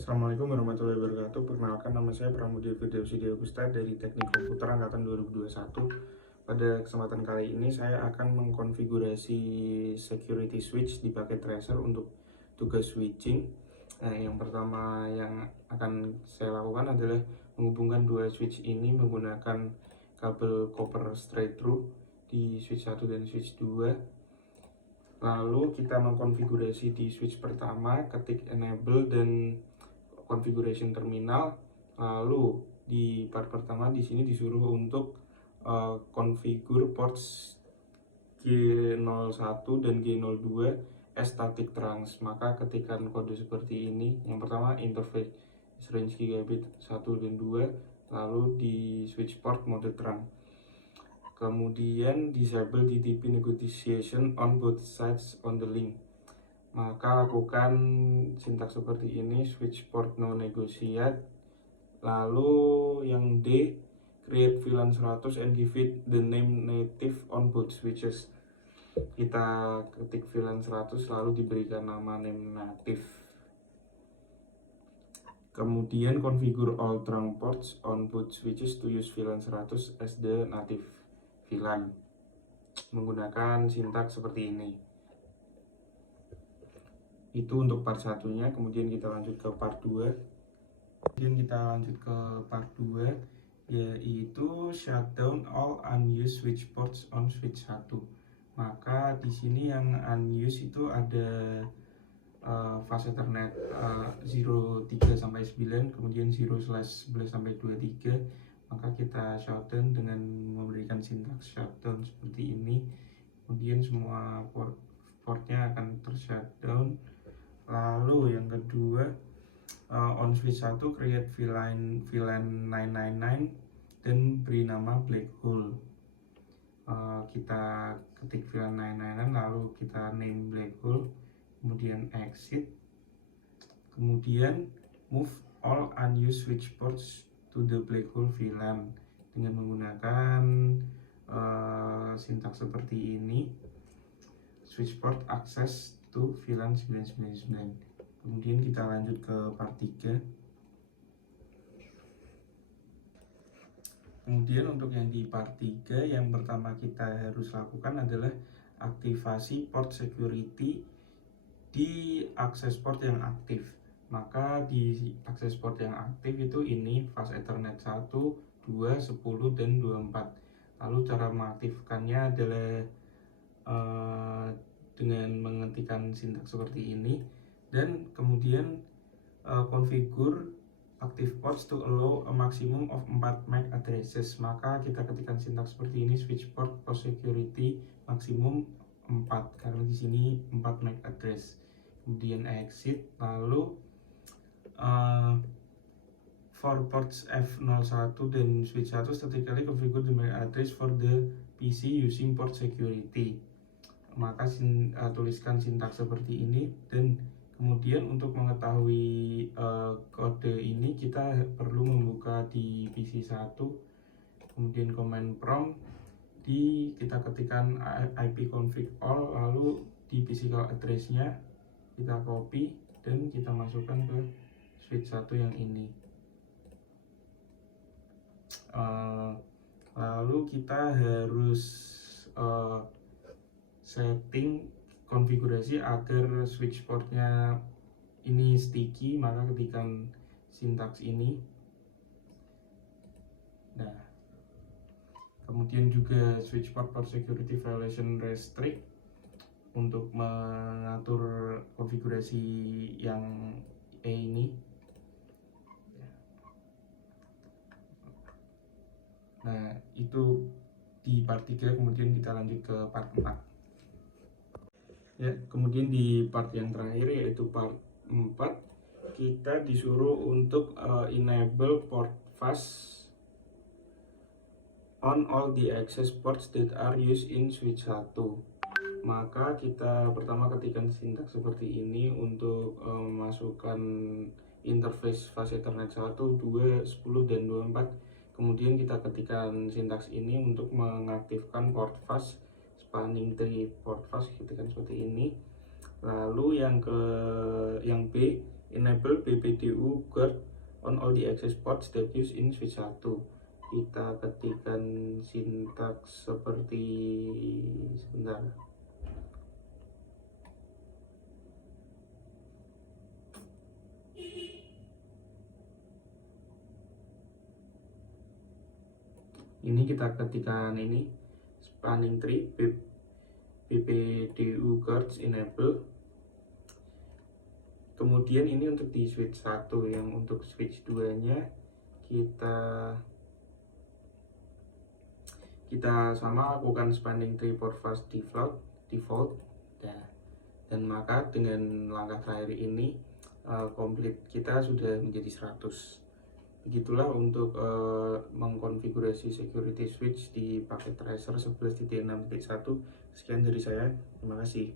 Assalamualaikum warahmatullahi wabarakatuh. Perkenalkan, nama saya Pramudia Firdausy Dewagusta dari Teknik Komputer Angkatan 2021. Pada kesempatan kali ini saya akan mengkonfigurasi security switch di paket tracer untuk tugas switching. Nah, yang pertama yang akan saya lakukan adalah menghubungkan dua switch ini menggunakan kabel copper straight through di switch 1 dan switch 2. Lalu kita mengkonfigurasi di switch pertama, ketik enable dan configuration terminal. Lalu di part pertama di sini disuruh untuk configure ports G01 dan G02 as static trunks. Maka ketikkan kode seperti ini. Yang pertama interface range gigabit 1 dan 2, lalu di switch port mode trunk. Kemudian disable TTP negotiation on both sides on the link. Maka lakukan sintaks seperti ini, switch port no negotiate. Lalu yang D, create VLAN 100 and give it the name native on both switches. Kita ketik VLAN 100 lalu diberikan nama name native. Kemudian configure all trunk ports on both switches to use VLAN 100 as the native VLAN menggunakan sintaks seperti ini. Itu untuk part satunya. Kemudian kita lanjut ke part 2. Yaitu shutdown all unused switch ports on switch 1. Maka di sini yang unused itu ada fase Ethernet 03 sampai 9, kemudian 0/11 sampai 23. Maka kita shutdown dengan memberikan sintaks shutdown seperti ini. Kemudian semua portnya akan tershutdown. Lalu yang kedua, on switch 1 create VLAN 999 dan beri nama black hole. Kita ketik VLAN 999 lalu kita name black hole, kemudian exit, kemudian move all unused switch ports to the black hole VLAN dengan menggunakan sintaks seperti ini, switch port access to VLAN 999. Kemudian kita lanjut ke part 3. Kemudian untuk yang di part 3, yang pertama kita harus lakukan adalah aktivasi port security di akses port yang aktif. Maka di akses port yang aktif itu ini fast Ethernet 1, 2, 10, dan 24. Lalu cara mengaktifkannya adalah dengan mengetikkan sintaks seperti ini, dan kemudian configure active ports to allow a maximum of 4 MAC addresses. Maka kita ketikkan sintaks seperti ini, switch port post security maksimum 4, karena di sini 4 MAC address. Kemudian exit, lalu for ports F01 dan switch 1 statically configure the MAC address for the PC using port security. Maka tuliskan sintaks seperti ini, dan kemudian untuk mengetahui kode ini kita perlu membuka di PC 1, kemudian command prompt kita ketikkan ipconfig all, lalu di physical address-nya kita copy dan kita masukkan ke switch 1 yang ini. Lalu kita harus setting konfigurasi agar switch portnya ini sticky, maka ketikkan sintaks ini. Nah, kemudian juga switch port security violation restrict untuk mengatur konfigurasi yang ini. Nah, itu di part 3. Kemudian kita lanjut ke part 4. Ya, kemudian di part yang terakhir yaitu part 4, kita disuruh untuk enable port fast on all the access ports that are used in switch 1. Maka kita pertama ketikkan sintaks seperti ini untuk memasukkan interface fase Ethernet 1, 2, 10, dan 24. Kemudian kita ketikkan sintaks ini untuk mengaktifkan port fast spanning tree port fast, ketikkan seperti ini. Lalu yang B, enable BPDU guard on all the access ports that use in switch 1. Kita ketikkan sintaks seperti sebentar. Ini kita ketikkan ini spanning tree BPDU guards enable. Kemudian ini untuk di switch 1, yang untuk switch 2 nya kita sama lakukan spanning tree for fast default dan maka dengan langkah terakhir ini komplit kita sudah menjadi 100. Begitulah untuk mengkonfigurasi security switch di paket tracer 11.6.1. Sekian dari saya, terima kasih.